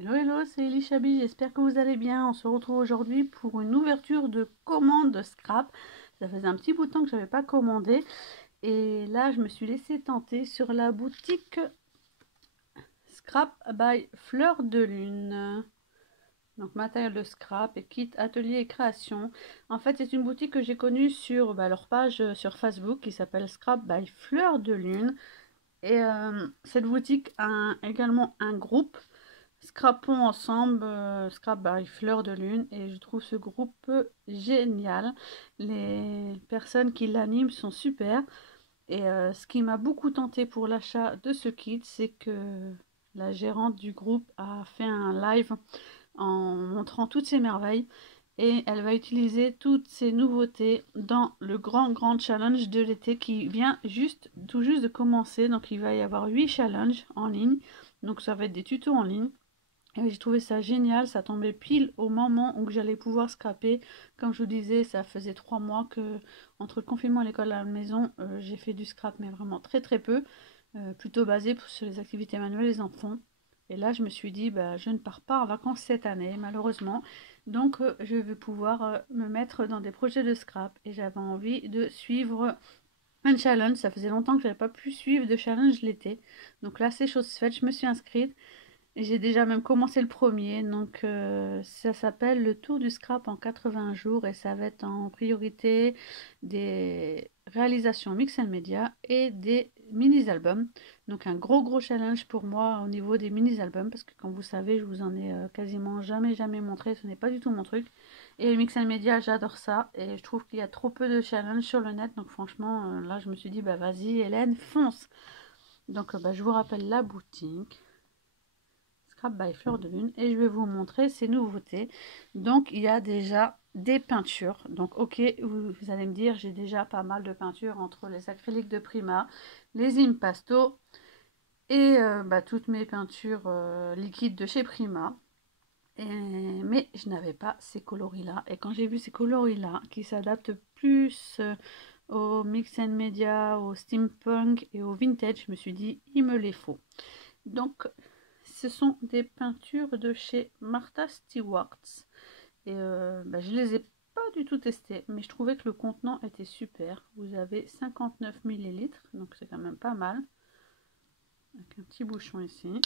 Hello, hello, c'est Elie Chabi, j'espère que vous allez bien. On se retrouve aujourd'hui pour une ouverture de commande scrap. Ça faisait un petit bout de temps que je n'avais pas commandé. Et là, je me suis laissé tenter sur la boutique Scrap by Fleur de Lune. Donc, matériel de scrap et kit atelier et création. En fait, c'est une boutique que j'ai connue sur leur page sur Facebook qui s'appelle Scrap by Fleur de Lune. Et cette boutique a également un groupe. Scrapons ensemble, Scrap by Fleur de Lune, et je trouve ce groupe génial. Les personnes qui l'animent sont super. Et ce qui m'a beaucoup tenté pour l'achat de ce kit, c'est que la gérante du groupe a fait un live en montrant toutes ses merveilles. Et elle va utiliser toutes ces nouveautés dans le grand challenge de l'été qui vient tout juste de commencer. Donc il va y avoir 8 challenges en ligne. Donc ça va être des tutos en ligne. Et j'ai trouvé ça génial, ça tombait pile au moment où j'allais pouvoir scraper. Comme je vous disais, ça faisait 3 mois que, entre le confinement et l'école à la maison, j'ai fait du scrap, mais vraiment très peu, plutôt basé sur les activités manuelles des enfants. Et là, je me suis dit, bah, je ne pars pas en vacances cette année, malheureusement. Donc, je vais pouvoir me mettre dans des projets de scrap. Et j'avais envie de suivre un challenge. Ça faisait longtemps que je n'avais pas pu suivre de challenge l'été. Donc là, c'est chose faite, je me suis inscrite. J'ai déjà même commencé le premier, donc ça s'appelle le Tour du Scrap en 80 jours et ça va être en priorité des réalisations mix and media et des mini-albums. Donc un gros challenge pour moi au niveau des mini-albums parce que comme vous savez, je vous en ai quasiment jamais montré, ce n'est pas du tout mon truc. Et le mix and media, j'adore ça et je trouve qu'il y a trop peu de challenges sur le net, donc franchement là je me suis dit bah vas-y Hélène, fonce. Donc bah, je vous rappelle la boutique. Scrap by Fleur de Lune et je vais vous montrer ces nouveautés. Donc il y a déjà des peintures. Donc ok, vous allez me dire, j'ai déjà pas mal de peintures entre les acryliques de Prima, les impasto et toutes mes peintures liquides de chez Prima. Mais je n'avais pas ces coloris là. Et quand j'ai vu ces coloris là qui s'adaptent plus au mix and media, au steampunk et au vintage, je me suis dit, il me les faut. Donc ce sont des peintures de chez Martha Stewart. Et je les ai pas du tout testées, mais je trouvais que le contenant était super. Vous avez 59 millilitres, donc c'est quand même pas mal. Avec un petit bouchon ici.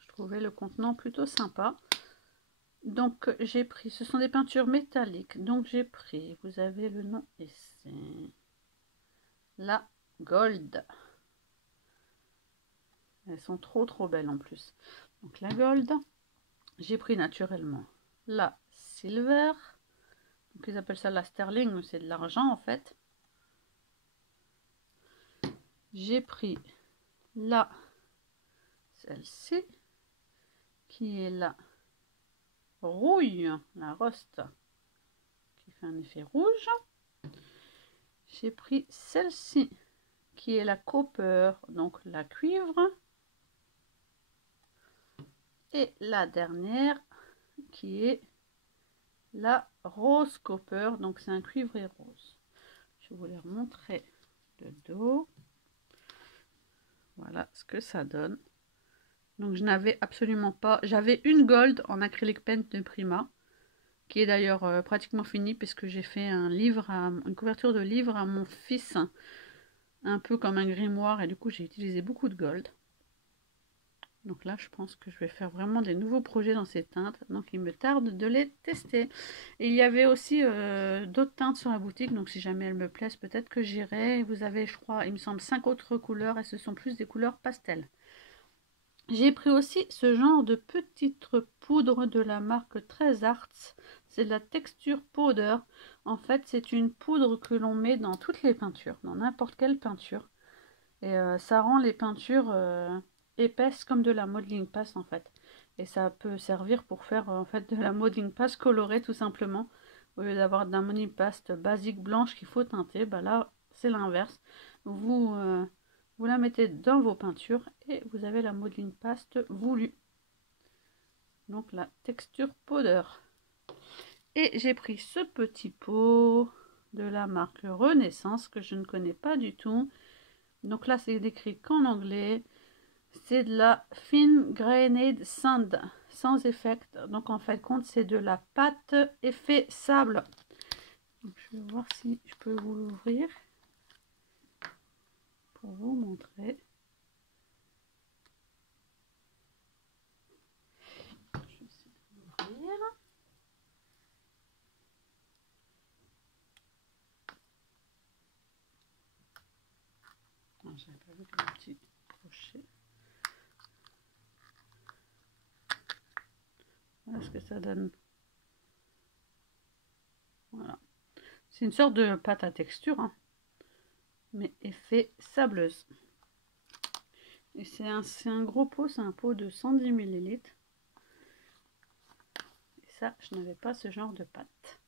Je trouvais le contenant plutôt sympa. Donc j'ai pris, ce sont des peintures métalliques. Donc j'ai pris, vous avez le nom ici. La Gold. Elles sont trop belles en plus. Donc la Gold. J'ai pris naturellement la Silver. Donc ils appellent ça la sterling, mais c'est de l'argent en fait. J'ai pris la celle-ci, qui est la rouille, la rust, qui fait un effet rouge. J'ai pris celle-ci, qui est la copper, donc la cuivre. Et la dernière, qui est la rose copper, donc c'est un cuivré rose. Je vais vous les remontrer de dos. Voilà ce que ça donne. Donc je n'avais absolument pas... J'avais une gold en acrylic paint de Prima, qui est d'ailleurs pratiquement finie, puisque j'ai fait une couverture de livre à mon fils, un peu comme un grimoire, et du coup j'ai utilisé beaucoup de gold. Donc là je pense que je vais faire vraiment des nouveaux projets dans ces teintes, donc il me tarde de les tester. Et il y avait aussi d'autres teintes sur la boutique, donc si jamais elles me plaisent, peut-être que j'irai. Vous avez, je crois, il me semble 5 autres couleurs, et ce sont plus des couleurs pastel. J'ai pris aussi ce genre de petite poudre de la marque 13 Arts. C'est de la texture powder. En fait, c'est une poudre que l'on met dans toutes les peintures, dans n'importe quelle peinture. Et ça rend les peintures épaisses comme de la modeling paste en fait. Et ça peut servir pour faire en fait de la modeling paste colorée tout simplement. Au lieu d'avoir de la modeling paste basique blanche qu'il faut teinter, bah là c'est l'inverse. Vous la mettez dans vos peintures et vous avez la modeling paste voulue. Donc la texture powder. Et j'ai pris ce petit pot de la marque Renaissance que je ne connais pas du tout. Donc là c'est décrit qu'en anglais. C'est de la Fine Grained Sand sans effect. Donc en fait compte c'est de la pâte effet sable. Donc, je vais voir si je peux vous l'ouvrir pour vous montrer. Je vais essayer de l'ouvrir. J'avais pas vu le petit crochet. Voilà ce que ça donne. Voilà. C'est une sorte de pâte à texture, hein, mais effet sableuse. Et c'est un gros pot, c'est un pot de 110 ml. Et ça, je n'avais pas ce genre de pâte.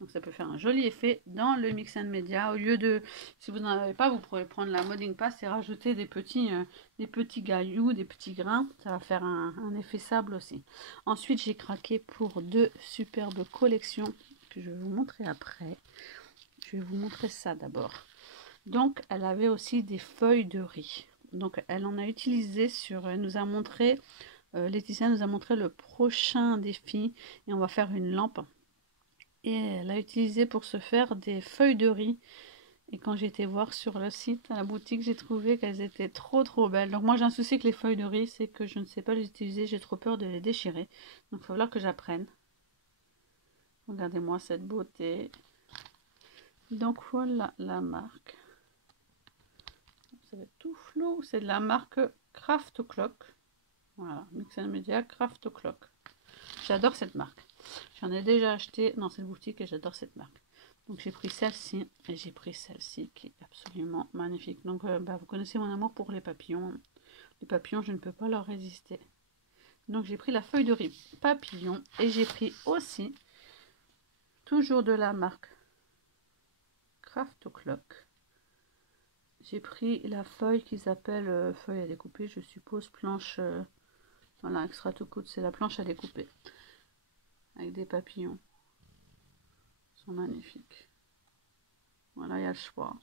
Donc ça peut faire un joli effet dans le Mix and Media. Au lieu de, si vous n'en avez pas, vous pourrez prendre la Molding Paste et rajouter des petits gailloux, des petits grains. Ça va faire un effet sable aussi. Ensuite, j'ai craqué pour deux superbes collections que je vais vous montrer après. Je vais vous montrer ça d'abord. Donc, elle avait aussi des feuilles de riz. Donc, elle en a utilisé sur, elle nous a montré, Laetitia nous a montré le prochain défi et on va faire une lampe. Et elle a utilisé pour se faire des feuilles de riz. Et quand j'ai été voir sur le site, à la boutique, j'ai trouvé qu'elles étaient trop belles. Donc moi j'ai un souci avec les feuilles de riz, c'est que je ne sais pas les utiliser, j'ai trop peur de les déchirer. Donc il va falloir que j'apprenne. Regardez-moi cette beauté. Donc voilà la marque. Ça va être tout flou. C'est de la marque Craft O'Clock. Voilà, Mix and Media Craft O'Clock. J'adore cette marque. J'en ai déjà acheté dans cette boutique et j'adore cette marque. Donc j'ai pris celle-ci et j'ai pris celle-ci qui est absolument magnifique. Donc vous connaissez mon amour pour les papillons. Les papillons, je ne peux pas leur résister. Donc j'ai pris la feuille de riz papillon et j'ai pris aussi, toujours de la marque Craft O'Clock, j'ai pris la feuille qu'ils appellent feuille à découper, je suppose, planche, voilà, extra to cut, c'est la planche à découper. Avec des papillons. Ils sont magnifiques. Voilà, il y a le choix.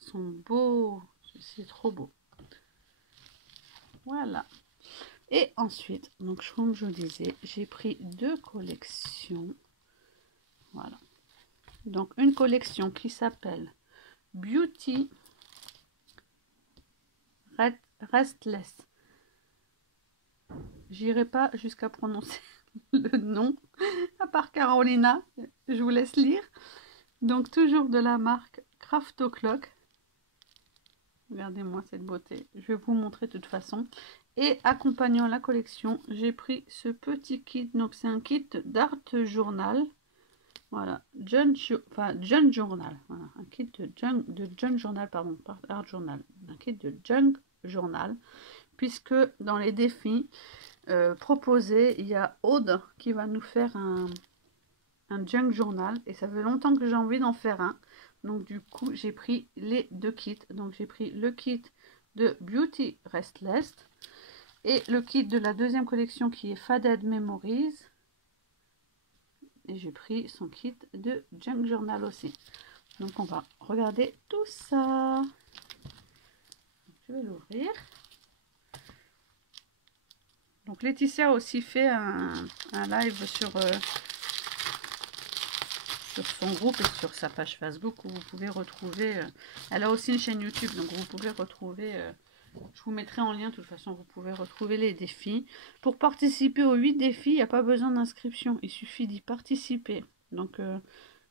Ils sont beaux. C'est trop beau. Voilà. Et ensuite, donc comme je vous disais, j'ai pris deux collections. Voilà. Donc une collection qui s'appelle Beauty Restless. J'irai pas jusqu'à prononcer le nom, à part Carolina. Je vous laisse lire. Donc toujours de la marque Craft O'Clock. Regardez-moi cette beauté. Je vais vous montrer de toute façon. Et accompagnant la collection, j'ai pris ce petit kit. Donc c'est un kit d'art journal. Voilà, Junk Journal. Voilà, un kit de Junk Journal, pardon, pas Art Journal. Un kit de Junk Journal. Puisque dans les défis proposés, il y a Aude qui va nous faire un Junk Journal. Et ça fait longtemps que j'ai envie d'en faire un. Donc du coup, j'ai pris les deux kits. Donc j'ai pris le kit de Beauty Restless et le kit de la deuxième collection qui est Faded Memories. Et j'ai pris son kit de Junk Journal aussi. Donc on va regarder tout ça. Je vais l'ouvrir. Donc Laetitia a aussi fait un live sur son groupe et sur sa page Facebook où vous pouvez retrouver, elle a aussi une chaîne YouTube, donc vous pouvez retrouver, je vous mettrai en lien, de toute façon vous pouvez retrouver les défis. Pour participer aux 8 défis, il n'y a pas besoin d'inscription, il suffit d'y participer. Donc il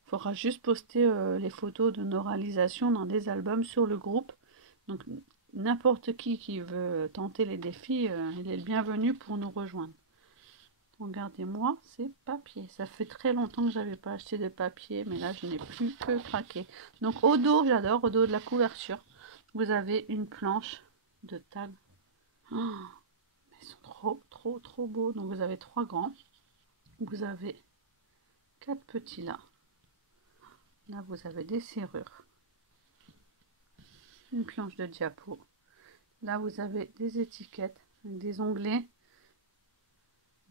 faudra juste poster les photos de nos réalisations dans des albums sur le groupe. Donc n'importe qui veut tenter les défis, il est le bienvenu pour nous rejoindre. Regardez-moi ces papiers. Ça fait très longtemps que j'avais pas acheté de papier, mais là je n'ai plus que craqué. Donc au dos, j'adore, au dos de la couverture, vous avez une planche de tag. Oh, ils sont trop beaux. Donc vous avez 3 grands. Vous avez 4 petits là. Là vous avez des serrures. Une planche de diapo. Là vous avez des étiquettes avec des onglets,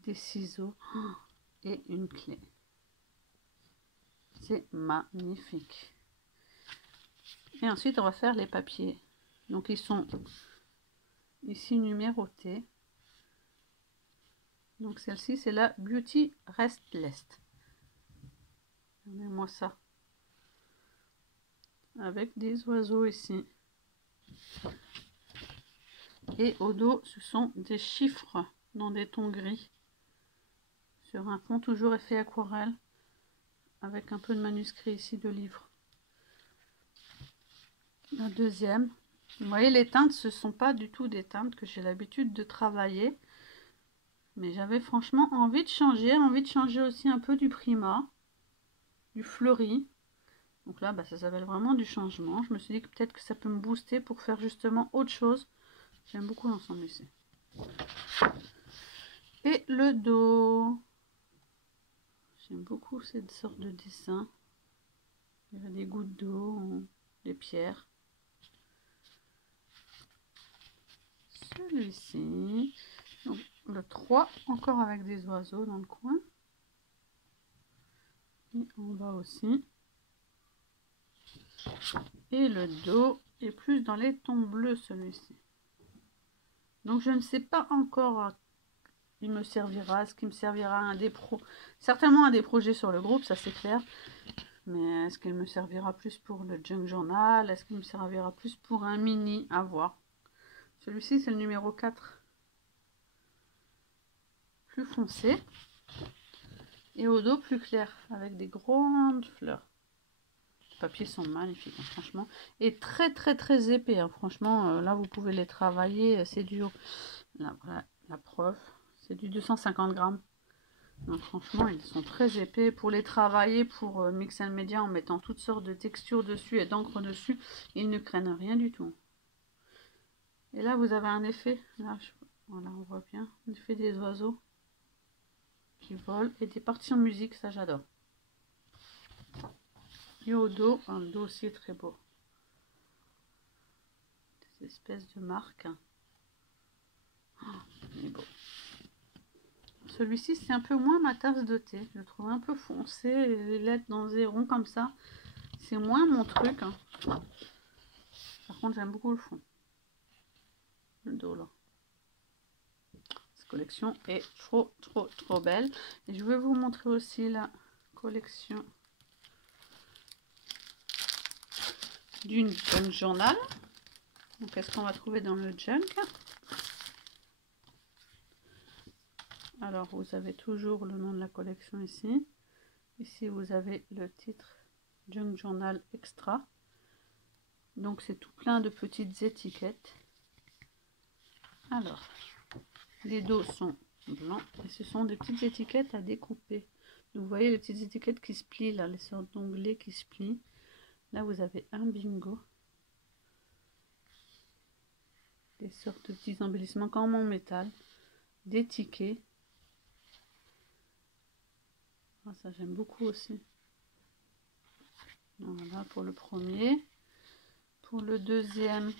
des ciseaux et une clé. C'est magnifique. Et ensuite on va faire les papiers. Donc ils ici numérotées. Donc celle-ci c'est la Beauty Restless. Regardez-moi ça. Avec des oiseaux ici. Et au dos, ce sont des chiffres dans des tons gris. Sur un fond toujours effet aquarelle. Avec un peu de manuscrit ici de livre. La deuxième. Vous voyez, les teintes, ce ne sont pas du tout des teintes que j'ai l'habitude de travailler. Mais j'avais franchement envie de changer aussi un peu du Prima, du fleuri. Donc là, ça s'appelle vraiment du changement. Je me suis dit que peut-être que ça peut me booster pour faire justement autre chose. J'aime beaucoup l'ensemble ici. Et le dos. J'aime beaucoup cette sorte de dessin. Il y a des gouttes d'eau, des pierres. Celui-ci. Donc le 3, encore avec des oiseaux dans le coin. Et en bas aussi. Et le dos est plus dans les tons bleus celui-ci. Donc je ne sais pas encore il me servira, ce qui me servira à un des certainement à des projets sur le groupe, ça c'est clair. Mais est-ce qu'il me servira plus pour le junk journal? Est-ce qu'il me servira plus pour un mini? À voir. Celui-ci c'est le numéro 4. Plus foncé. Et au dos plus clair, avec des grandes fleurs. Les papiers sont magnifiques, hein, franchement. Et très épais, hein, franchement. Là vous pouvez les travailler, c'est du... Là, voilà la preuve. C'est du 250 grammes. Donc franchement, ils sont très épais. Pour les travailler, pour Mix and Media, en mettant toutes sortes de textures dessus et d'encre dessus, ils ne craignent rien du tout. Et là, vous avez un effet. Là, voilà, on voit bien. Un effet des oiseaux qui volent. Et des parties en musique, ça j'adore. Et au dos, un dos aussi très beau. Des espèces de marques. Oh, il est beau. Celui-ci, c'est un peu moins ma tasse de thé. Je le trouve un peu foncé. Les lettres dans des ronds comme ça. C'est moins mon truc. Hein. Par contre, j'aime beaucoup le fond. Le dos, là. Cette collection est trop belle. Et je vais vous montrer aussi la collection d'une junk journal. Donc, qu'est-ce qu'on va trouver dans le junk? Alors, vous avez toujours le nom de la collection ici. Ici, vous avez le titre Junk Journal Extra. Donc, c'est tout plein de petites étiquettes. Alors, les dos sont blancs et ce sont des petites étiquettes à découper. Donc, vous voyez les petites étiquettes qui se plient là, les sortes d'onglets qui se plient. Là, vous avez un bingo. Des sortes de petits embellissements comme en métal. Des tickets. Ah, ça j'aime beaucoup aussi. Voilà pour le premier. Pour le deuxième,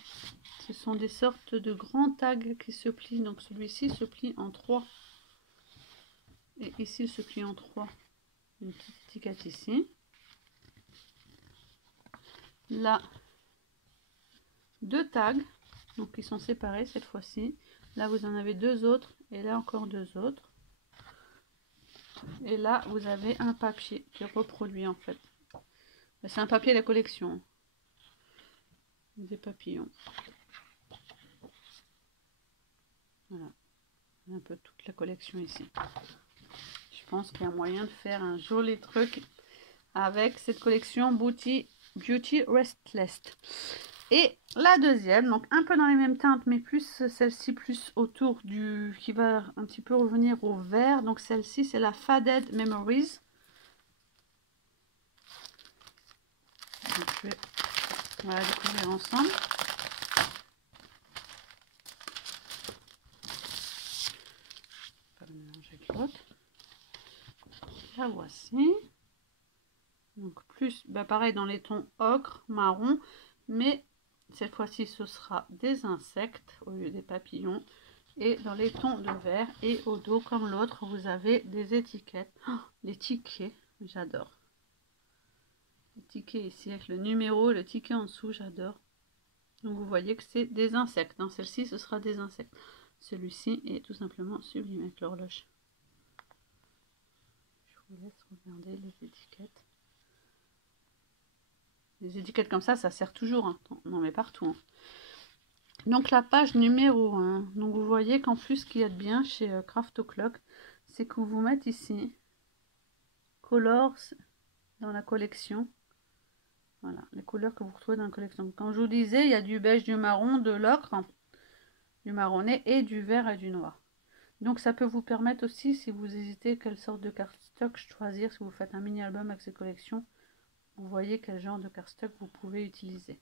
ce sont des sortes de grands tags qui se plient. Donc celui-ci se plie en 3. Et ici il se plie en 3. Une petite étiquette ici. Là, 2 tags. Donc ils sont séparés cette fois-ci. Là vous en avez 2 autres. Et là encore 2 autres. Et là, vous avez un papier qui est reproduit en fait. C'est un papier de la collection. Des papillons. Voilà. Un peu toute la collection ici. Je pense qu'il y a moyen de faire un joli truc avec cette collection Beauty Restless. Et la deuxième, donc un peu dans les mêmes teintes, mais plus celle-ci plus autour du... qui va un petit peu revenir au vert. Donc celle-ci, c'est la Faded Memories. Donc, on va la découvrir ensemble. Pas le mélanger avec l'autre. La voici. Donc plus, pareil dans les tons ocre, marron, mais cette fois-ci ce sera des insectes au lieu des papillons. Et dans les tons de vert et au dos comme l'autre, vous avez des étiquettes. Oh, les tickets, j'adore. Les tickets ici avec le numéro, le ticket en dessous, j'adore. Donc vous voyez que c'est des insectes. Dans celle-ci, ce sera des insectes. Celui-ci est tout simplement sublime avec l'horloge. Je vous laisse regarder les étiquettes. Les étiquettes comme ça sert toujours. Hein. On en met partout. Hein. Donc la page numéro 1. Donc vous voyez qu'en plus, ce qu'il y a de bien chez Craft O'Clock, c'est qu'on vous met ici Colors dans la collection. Voilà, les couleurs que vous retrouvez dans la collection. Comme je vous disais, il y a du beige, du marron, de l'ocre, du marronné et du vert et du noir. Donc ça peut vous permettre aussi, si vous hésitez quelle sorte de cardstock choisir, si vous faites un mini album avec ces collections, vous voyez quel genre de cardstock vous pouvez utiliser.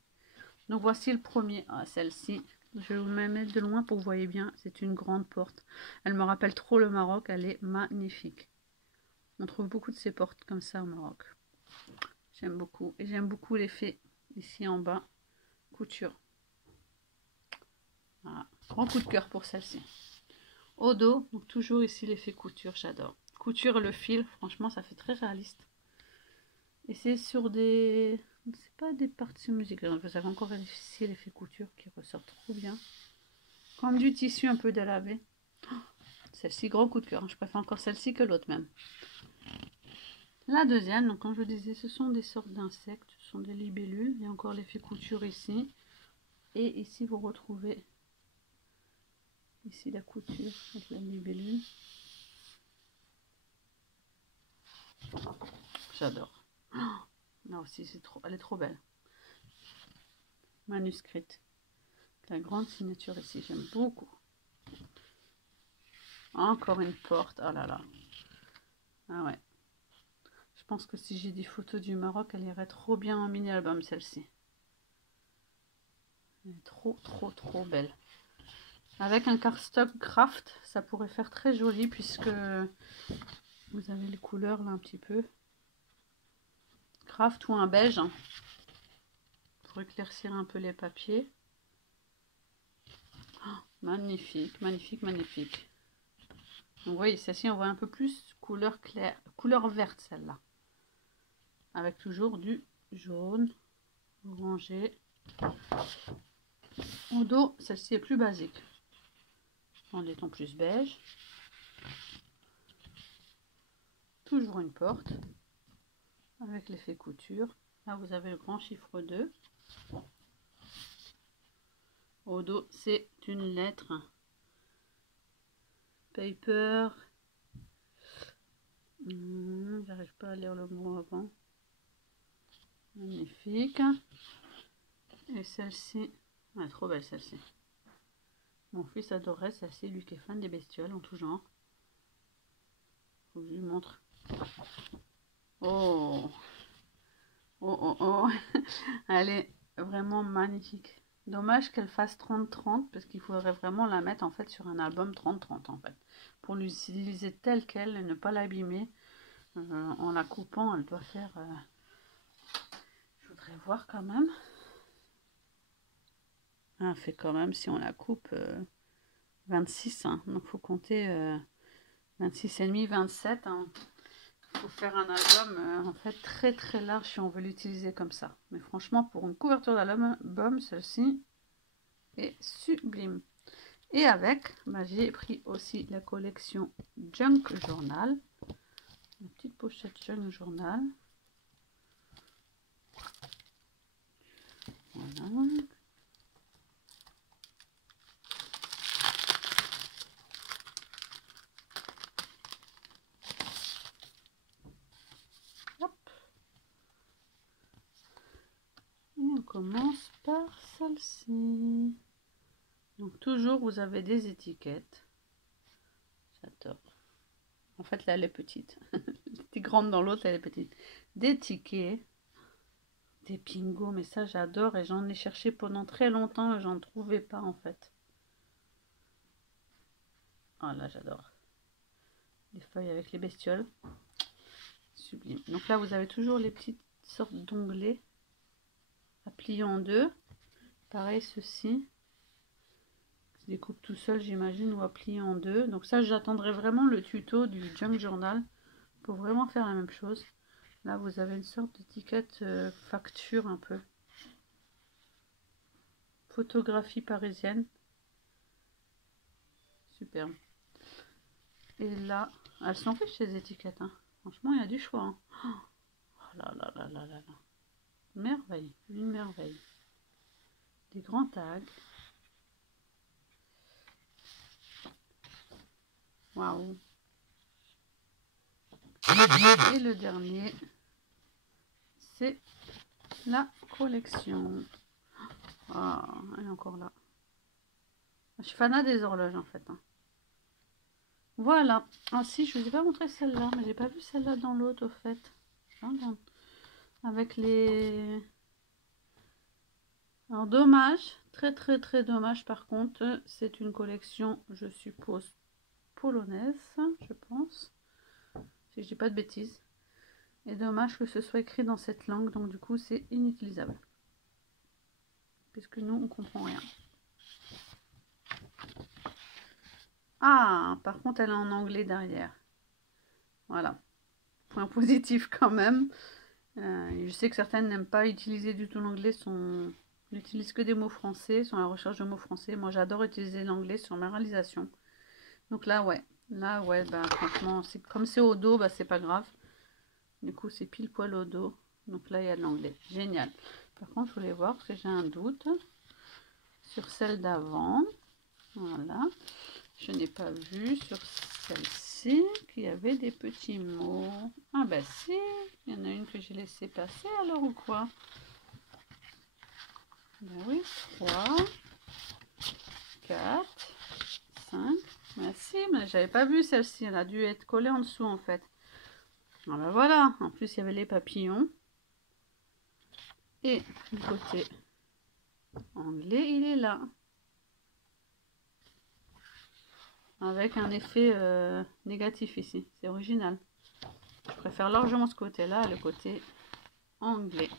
Donc voici le premier, celle-ci. Je vais vous mettre de loin pour que vous voyez bien, c'est une grande porte. Elle me rappelle trop le Maroc, elle est magnifique. On trouve beaucoup de ces portes comme ça au Maroc. J'aime beaucoup. Et j'aime beaucoup l'effet ici en bas, couture. Voilà. Grand coup de cœur pour celle-ci. Au dos, donc toujours ici l'effet couture, j'adore. Couture et le fil, franchement ça fait très réaliste. Et c'est sur des... c'est pas des parties musicales, vous avez encore ici l'effet couture qui ressort trop bien. Comme du tissu un peu délavé. Celle-ci, grand coup de cœur, je préfère encore celle-ci que l'autre même. La deuxième, donc comme je vous disais, ce sont des sortes d'insectes, ce sont des libellules. Il y a encore l'effet couture ici. Et ici, vous retrouvez ici la couture avec la libellule. J'adore. Là aussi, elle est trop belle. Manuscrite. La grande signature ici, j'aime beaucoup. Encore une porte. Oh là là. Ah ouais. Je pense que si j'ai des photos du Maroc, elle irait trop bien en mini-album, celle-ci. Elle est trop belle. Avec un cardstock craft, ça pourrait faire très joli puisque vous avez les couleurs là un petit peu. Craft ou un beige hein, pour éclaircir un peu les papiers. Oh, magnifique, magnifique, magnifique. Donc, vous voyez, celle-ci, on voit un peu plus couleur claire, couleur verte celle-là. Avec toujours du jaune, orangé. Au dos, celle-ci est plus basique. En des tons plus beige. Toujours une porte. Avec l'effet couture. Là, vous avez le grand chiffre 2. Au dos, c'est une lettre. Paper. J'arrive pas à lire le mot avant. Magnifique. Et celle-ci, ah, trop belle celle-ci. Mon fils adorait celle-ci, lui qui est fan des bestioles en tout genre. Faut que je lui montre. Oh, oh. Elle est vraiment magnifique. Dommage qu'elle fasse 30-30 parce qu'il faudrait vraiment la mettre en fait sur un album 30-30 en fait. Pour l'utiliser telle qu'elle et ne pas l'abîmer. En la coupant, elle doit faire... je voudrais voir quand même. Elle fait quand même, si on la coupe, 26. Hein. Donc, il faut compter 26,5, 27. Hein. Il faut faire un album en fait très large si on veut l'utiliser comme ça. Mais franchement, pour une couverture d'album, celle-ci est sublime. Et avec, j'ai pris aussi la collection Junk Journal. Une petite pochette Junk Journal. Voilà. On commence par celle-ci. Donc toujours vous avez des étiquettes. J'adore. En fait là elle est petite. Elle était grande dans l'autre, elle est petite. Des tickets. Des pingos, mais ça j'adore et j'en ai cherché pendant très longtemps et j'en trouvais pas en fait. Ah là j'adore. Les feuilles avec les bestioles. Sublime. Donc là vous avez toujours les petites sortes d'onglets à plier en deux. Pareil ceci. Se découpe tout seul j'imagine ou à plier en deux. Donc ça j'attendrai vraiment le tuto du Junk Journal pour vraiment faire la même chose. Là vous avez une sorte d'étiquette facture un peu. Photographie parisienne. Superbe. Et là, elles sont riches ces étiquettes. Hein. Franchement, il y a du choix. Hein. Oh là là là là là là. Merveille, une merveille. Des grands tags. Waouh. Et le dernier, c'est la collection. Ah, elle est encore là. Je suis fanat des horloges en fait. Hein. Voilà. Ah si, je vous ai pas montré celle-là, mais j'ai pas vu celle-là dans l'autre au fait. Avec les... Alors dommage, très très très dommage par contre, c'est une collection, je suppose, polonaise, je pense. Si je dis pas de bêtises. Et dommage que ce soit écrit dans cette langue, donc du coup c'est inutilisable. Puisque nous on comprend rien. Ah, par contre elle est en anglais derrière. Voilà. Point positif quand même. Je sais que certaines n'aiment pas utiliser du tout l'anglais, n'utilisent que des mots français, sont à la recherche de mots français. Moi j'adore utiliser l'anglais sur ma réalisation. Donc là ouais, bah franchement, comme c'est au dos, bah c'est pas grave. Du coup c'est pile poil au dos. Donc là il y a de l'anglais, génial. Par contre je voulais voir parce que j'ai un doute sur celle d'avant. Voilà, je n'ai pas vu sur celle-ci qu'il y avait des petits mots. Ah bah si, il y en a une que j'ai laissé passer alors ou quoi? Ben oui, 3, 4, 5. Merci, mais j'avais pas vu celle-ci, elle a dû être collée en dessous en fait. Ah ben voilà, en plus il y avait les papillons. Et du côté anglais, il est là. Avec un effet négatif ici, c'est original. Je préfère largement ce côté-là, le côté anglais.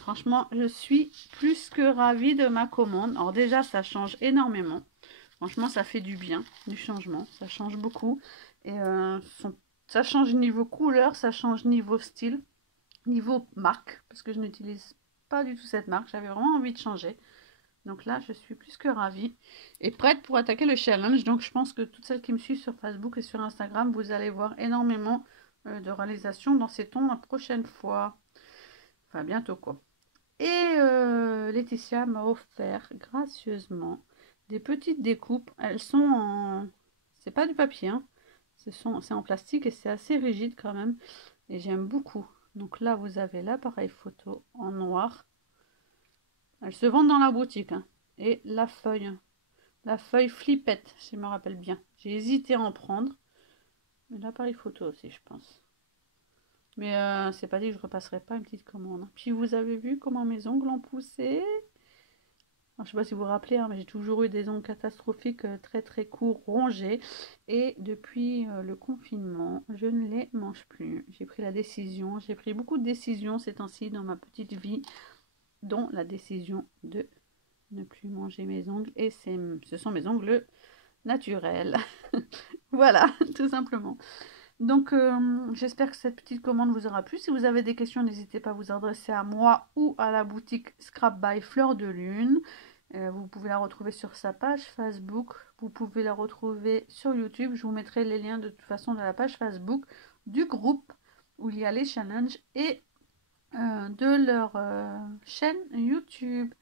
Franchement, je suis plus que ravie de ma commande. Alors déjà, ça change énormément. Franchement, ça fait du bien, du changement. Ça change beaucoup. Et ça change niveau couleur, ça change niveau style, niveau marque. Parce que je n'utilise pas du tout cette marque. J'avais vraiment envie de changer. Donc là, je suis plus que ravie et prête pour attaquer le challenge. Donc je pense que toutes celles qui me suivent sur Facebook et sur Instagram, vous allez voir énormément de réalisations dans ces tons la prochaine fois. Enfin, bientôt quoi. Et Laetitia m'a offert gracieusement des petites découpes. Elles sont en... C'est pas du papier, hein. C'est en plastique et c'est assez rigide quand même. Et j'aime beaucoup. Donc là, vous avez l'appareil photo en noir. Elles se vendent dans la boutique. Hein. Et la feuille flippette, si je me rappelle bien. J'ai hésité à en prendre. Mais l'appareil photo aussi, je pense. Mais c'est pas dit que je repasserai pas une petite commande. Puis vous avez vu comment mes ongles ont poussé. Alors, je sais pas si vous vous rappelez, hein, mais j'ai toujours eu des ongles catastrophiques, très très courts, rongés. Et depuis le confinement, je ne les mange plus. J'ai pris la décision, j'ai pris beaucoup de décisions ces temps-ci dans ma petite vie, dont la décision de ne plus manger mes ongles. Et ce sont mes ongles naturels. Voilà, tout simplement. Donc, j'espère que cette petite commande vous aura plu. Si vous avez des questions, n'hésitez pas à vous adresser à moi ou à la boutique Scrap by Fleur de Lune. Vous pouvez la retrouver sur sa page Facebook. Vous pouvez la retrouver sur YouTube. Je vous mettrai les liens de toute façon de la page Facebook du groupe où il y a les challenges et de leur chaîne YouTube.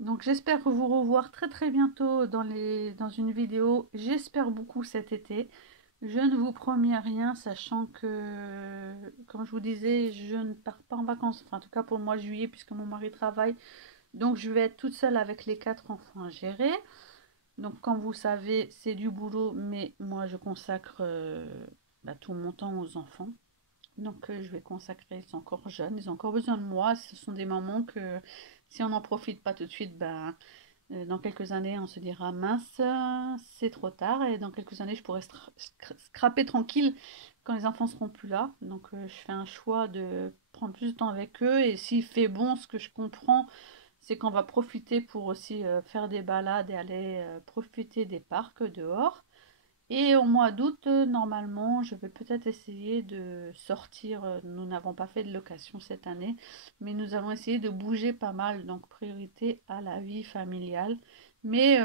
Donc, j'espère vous revoir très très bientôt dans une vidéo. J'espère beaucoup cet été. Je ne vous promets rien, sachant que, comme je vous disais, je ne pars pas en vacances, enfin en tout cas pour le mois de juillet, puisque mon mari travaille. Donc je vais être toute seule avec les 4 enfants à gérer. Donc comme vous savez, c'est du boulot, mais moi je consacre tout mon temps aux enfants. Donc je vais consacrer, ils sont encore jeunes, ils ont encore besoin de moi. Ce sont des moments que si on n'en profite pas tout de suite, dans quelques années, on se dira mince, c'est trop tard. Et dans quelques années, je pourrai scraper tranquille quand les enfants seront plus là. Donc, je fais un choix de prendre plus de temps avec eux. Et s'il fait bon, ce que je comprends, c'est qu'on va profiter pour aussi faire des balades et aller profiter des parcs dehors. Et au mois d'août, normalement, je vais peut-être essayer de sortir. Nous n'avons pas fait de location cette année, mais nous allons essayer de bouger pas mal. Donc, priorité à la vie familiale. Mais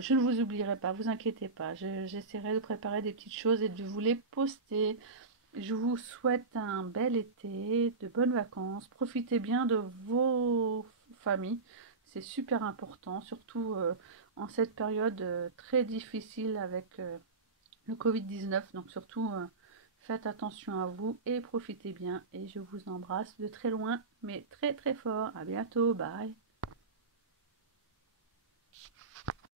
je ne vous oublierai pas, vous inquiétez pas. J'essaierai de préparer des petites choses et de vous les poster. Je vous souhaite un bel été, de bonnes vacances. Profitez bien de vos familles. C'est super important, surtout en cette période très difficile avec le Covid-19. Donc surtout, faites attention à vous et profitez bien. Et je vous embrasse de très loin, mais très très fort. À bientôt. Bye.